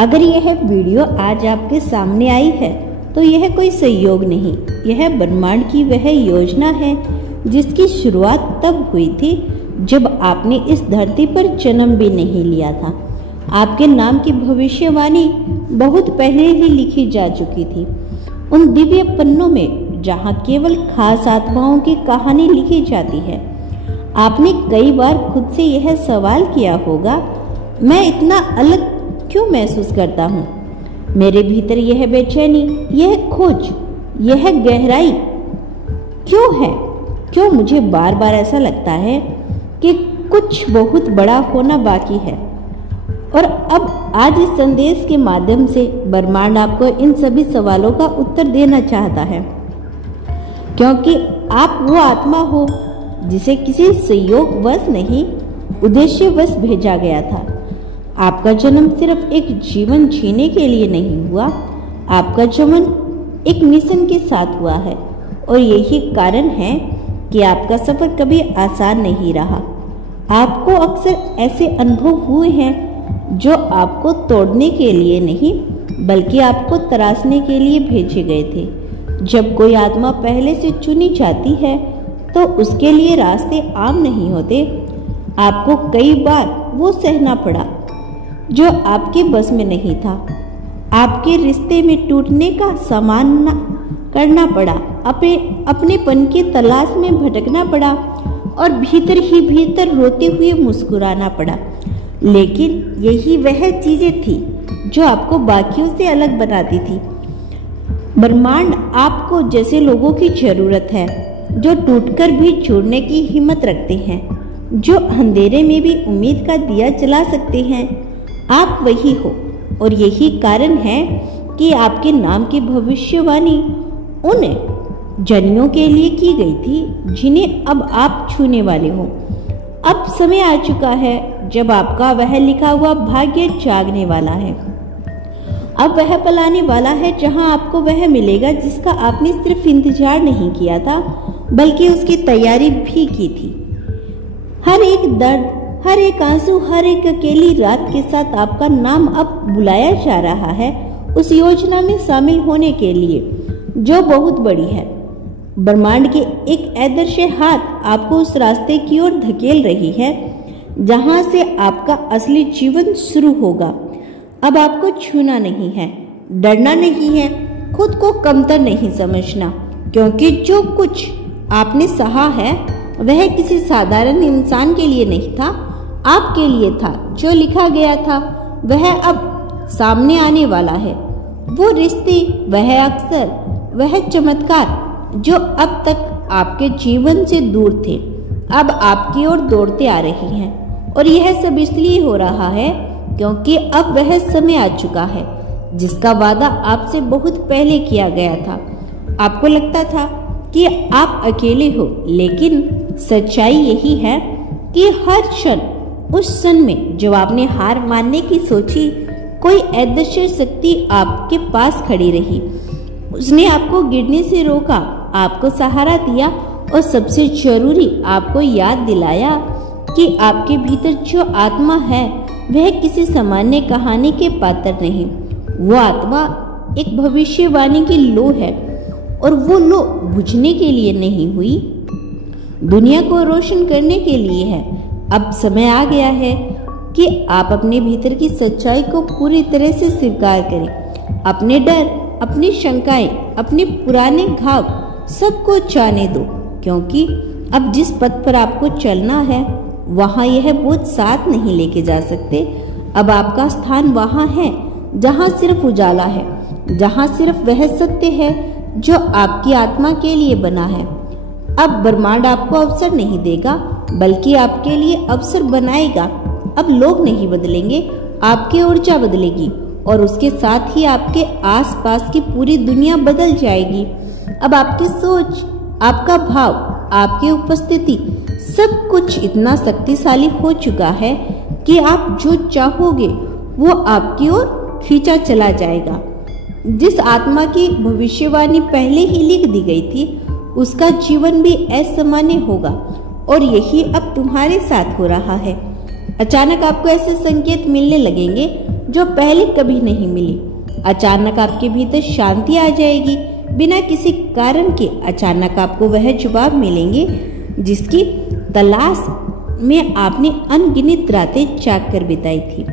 अगर यह वीडियो आज आपके सामने आई है तो यह कोई संयोग नहीं, यह ब्रह्मांड की वह योजना है जिसकी शुरुआत तब हुई थी जब आपने इस धरती पर जन्म भी नहीं लिया था। आपके नाम की भविष्यवाणी बहुत पहले ही लिखी जा चुकी थी, उन दिव्य पन्नों में जहाँ केवल खास आत्माओं की कहानी लिखी जाती है। आपने कई बार खुद से यह सवाल किया होगा, मैं इतना अलग क्यों महसूस करता हूँ? मेरे भीतर यह बेचैनी, यह खोज, यह गहराई क्यों है? क्यों मुझे बार बार ऐसा लगता है कि कुछ बहुत बड़ा होना बाकी है? और अब आज इस संदेश के माध्यम से ब्रह्मांड आपको इन सभी सवालों का उत्तर देना चाहता है, क्योंकि आप वो आत्मा हो जिसे किसी संयोगवश नहीं, उद्देश्यवश भेजा गया था। आपका जन्म सिर्फ एक जीवन जीने के लिए नहीं हुआ, आपका जन्म एक मिशन के साथ हुआ है। और यही कारण है कि आपका सफर कभी आसान नहीं रहा। आपको अक्सर ऐसे अनुभव हुए हैं जो आपको तोड़ने के लिए नहीं, बल्कि आपको तराशने के लिए भेजे गए थे। जब कोई आत्मा पहले से चुनी जाती है तो उसके लिए रास्ते आम नहीं होते। आपको कई बार वो सहना पड़ा जो आपके बस में नहीं था। आपके रिश्ते में टूटने का सामना करना पड़ा, अपनेपन की तलाश में भटकना पड़ा और भीतर ही भीतर रोते हुए मुस्कुराना पड़ा। लेकिन यही वह चीजें थी जो आपको बाकियों से अलग बनाती थी। ब्रह्मांड आपको जैसे लोगों की जरूरत है जो टूटकर भी जुड़ने की हिम्मत रखते हैं, जो अंधेरे में भी उम्मीद का दिया जला सकते हैं। आप वही हो, और यही कारण है कि आपके नाम की भविष्यवाणी उन जनियों के लिए की गई थी जिन्हें अब आप छूने वाले हो। अब समय आ चुका है जब आपका वह लिखा हुआ भाग्य जागने वाला है। अब वह पल आने वाला है जहां आपको वह मिलेगा जिसका आपने सिर्फ इंतजार नहीं किया था, बल्कि उसकी तैयारी भी की थी। हर एक दर्द, हर एक आंसू, हर एक अकेली रात के साथ आपका नाम अब बुलाया जा रहा है उस योजना में शामिल होने के लिए जो बहुत बड़ी है। ब्रह्मांड के एक अदृश्य हाथ आपको उस रास्ते की ओर धकेल रही है जहां से आपका असली जीवन शुरू होगा। अब आपको छूना नहीं है, डरना नहीं है, खुद को कमतर नहीं समझना, क्योंकि जो कुछ आपने सहा है वह किसी साधारण इंसान के लिए नहीं था, आपके लिए था। जो लिखा गया था वह अब सामने आने वाला है। वो रिश्ते, वह अक्सर, वह चमत्कार जो अब तक आपके जीवन से दूर थे, अब आपकी ओर दौड़ते आ रही हैं। और यह सब इसलिए हो रहा है क्योंकि अब वह समय आ चुका है जिसका वादा आपसे बहुत पहले किया गया था। आपको लगता था कि आप अकेले हो, लेकिन सच्चाई यही है कि हर क्षण, उस क्षण में जब आपने हार मानने की सोची, कोई अदृश्य शक्ति आपके पास खड़ी रही। उसने आपको गिरने से रोका, आपको सहारा दिया और सबसे जरूरी आपको याद दिलाया कि आपके भीतर जो आत्मा है वह किसी सामान्य कहानी के पात्र नहीं। वो आत्मा एक भविष्यवाणी की लो है, और वो लो बुझने के लिए नहीं हुई, दुनिया को रोशन करने के लिए है। अब समय आ गया है कि आप अपने भीतर की सच्चाई को पूरी तरह से स्वीकार करें। अपने डर, अपनी शंकाएं, अपने पुराने घाव सबको जाने दो, क्योंकि अब जिस पथ पर आपको चलना है वहां यह बोझ साथ नहीं लेके जा सकते। अब आपका स्थान वहां है जहां सिर्फ उजाला है, जहां सिर्फ वह सत्य है जो आपकी आत्मा के लिए बना है। अब ब्रह्मांड आपको अवसर नहीं देगा, बल्कि आपके लिए अवसर बनाएगा। अब लोग नहीं बदलेंगे, आपकी ऊर्जा बदलेगी, और उसके साथ ही आपके आसपास की पूरी दुनिया बदल जाएगी। अब आपकी सोच, आपका भाव, आपकी उपस्थिति, सब कुछ इतना शक्तिशाली हो चुका है कि आप जो चाहोगे वो आपकी ओर खींचा चला जाएगा। जिस आत्मा की भविष्यवाणी पहले ही लिख दी गई थी उसका जीवन भी असामान्य होगा, और यही अब तुम्हारे साथ हो रहा है। अचानक आपको ऐसे संकेत मिलने लगेंगे जो पहले कभी नहीं मिली। अचानक आपके भीतर शांति आ जाएगी। बिना किसी कारण के अचानक आपको वह जवाब मिलेंगे जिसकी तलाश में आपने अनगिनत रातें जाग कर बिताई थी।